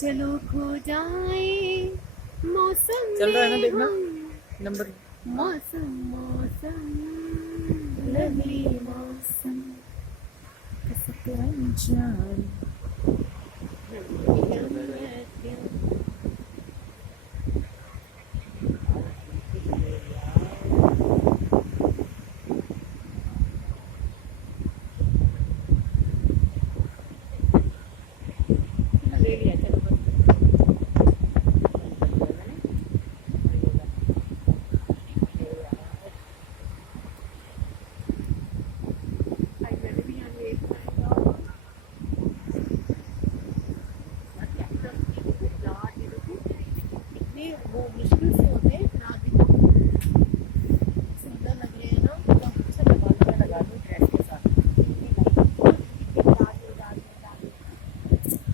चलो खो जाए मौसम चल रहा है ना, में देखना हम। नंबर। मौसम मौसम लवली मौसम जान ले लिया चलो बस। आई मैंने भी यहाँ देख पाएगा कैक्टस की लाट, ये देखो कितने वो मुश्किल से